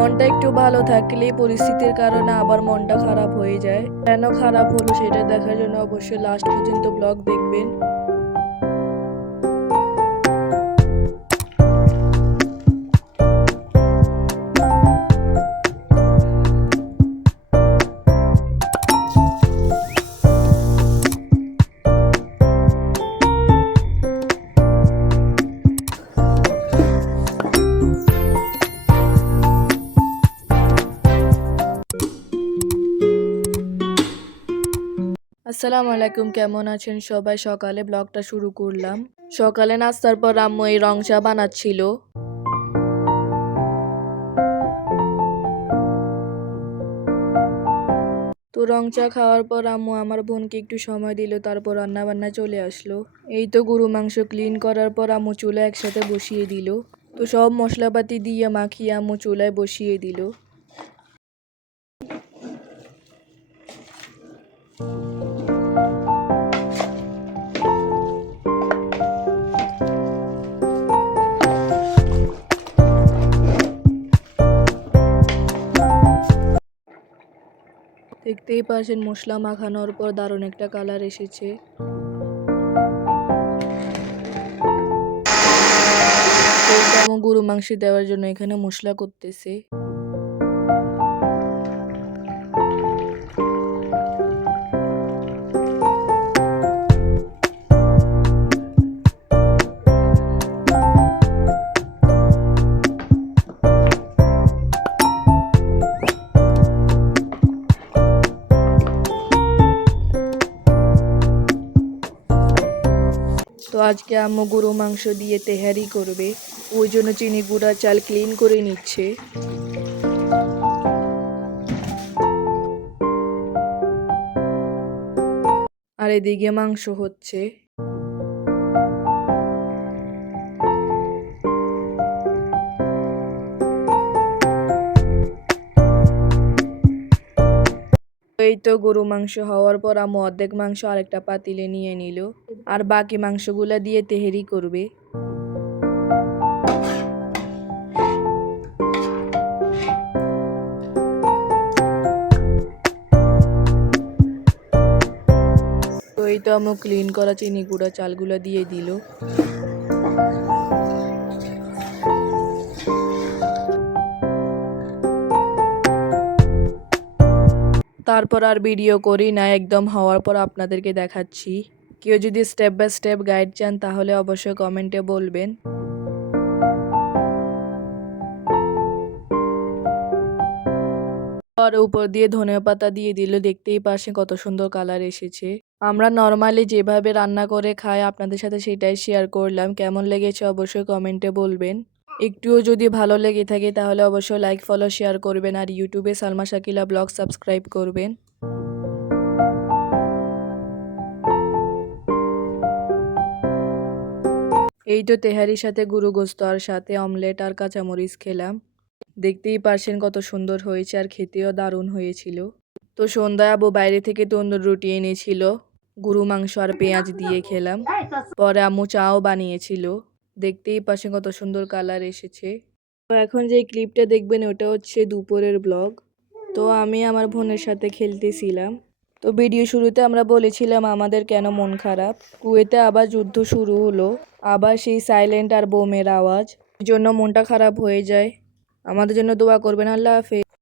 মনটা একটু ভালো থাকলেই পরিস্থিতির কারণে আবার মনটা খারাপ হয়ে যায়। কেন খারাপ হলো সেটা দেখার জন্য অবশ্যই লাস্ট পর্যন্ত ব্লগ দেখবেন। আসসালামু আলাইকুম, কেমন আছেন সবাই? সকালে ব্লগটা শুরু করলাম। সকালে নাস্তার পর আম্মু এই রং চা বানাচ্ছিল। তো রং চা খাওয়ার পর আম্মু আমার বোনকে একটু সময় দিল, তারপর রান্না বান্না চলে আসলো। এই তো গরু মাংস ক্লিন করার পর আম্মু চুলা একসাথে বসিয়ে দিল। তো সব মশলাপাতি দিয়ে মাখিয়ে আম্মু চুলায় বসিয়ে দিল। দেখতেই পাচ্ছেন মশলা মাখানোর পর দারুণ একটা কালার এসেছে। আম্মু গরু মাংস দেওয়ার জন্য এখানে মশলা করতেছে। তো আজকে আম্মু গরু মাংস দিয়ে তেহারি করবে, ওই জন্য চিনি গুঁড়া চাল ক্লিন করে নিচ্ছে। আর এদিকে মাংস হচ্ছে। এই তো গরু মাংস হওয়ার পর আম্মু অর্ধেক মাংস আরেকটা পাতিলে নিয়ে নিল, আর বাকি মাংসগুলা দিয়ে তেহারি করবে। তো এই তো আম্মু ক্লিন করা চিনি গুঁড়া চালগুলা দিয়ে দিল। তারপর আর ভিডিও করি না, একদম হওয়ার পর আপনাদেরকে দেখাচ্ছি। কেউ যদি স্টেপ বাই স্টেপ গাইড চান তাহলে অবশ্যই কমেন্টে বলবেন। আর উপর দিয়ে ধনিয়া পাতা দিয়ে দিল, দেখতেই পাচ্ছেন কত সুন্দর কালার এসেছে। আমরা নর্মালি যেভাবে রান্না করে খাই আপনাদের সাথে সেটাই শেয়ার করলাম। কেমন লেগেছে অবশ্যই কমেন্টে বলবেন। একটুও যদি ভালো লেগে থাকে তাহলে অবশ্যই লাইক ফলো শেয়ার করবেন, আর ইউটিউবে সালমা শাকিলা ব্লগ সাবস্ক্রাইব করবেন। এই তো তেহারির সাথে গরু গোস্ত আর সাথে অমলেট আর কাঁচামরিচ খেলাম। দেখতেই পারছেন কত সুন্দর হয়েছে, আর খেতেও দারুণ হয়েছিল। তো সন্ধ্যায় আব্বু বাইরে থেকে তন্দুর রুটি এনেছিল, গরু মাংস আর পেঁয়াজ দিয়ে খেলাম। পরে আম্মু চাও বানিয়েছিল। দেখতেই পাচ্ছেন কত সুন্দর কালার এসেছে। তো এখন যে ক্লিপটা দেখবেন ওটা হচ্ছে দুপুরের ব্লগ। তো আমি আমার বোনের সাথে খেলতেছিলাম। তো ভিডিও শুরুতে আমরা বলেছিলাম আমাদের কেন মন খারাপ। কুয়েতে আবার যুদ্ধ শুরু হলো, আবার সেই সাইলেন্ট আর বোমের আওয়াজ, এই জন্য মনটা খারাপ হয়ে যায়। আমাদের জন্য দোয়া করবেন। আল্লাহ হাফেজ।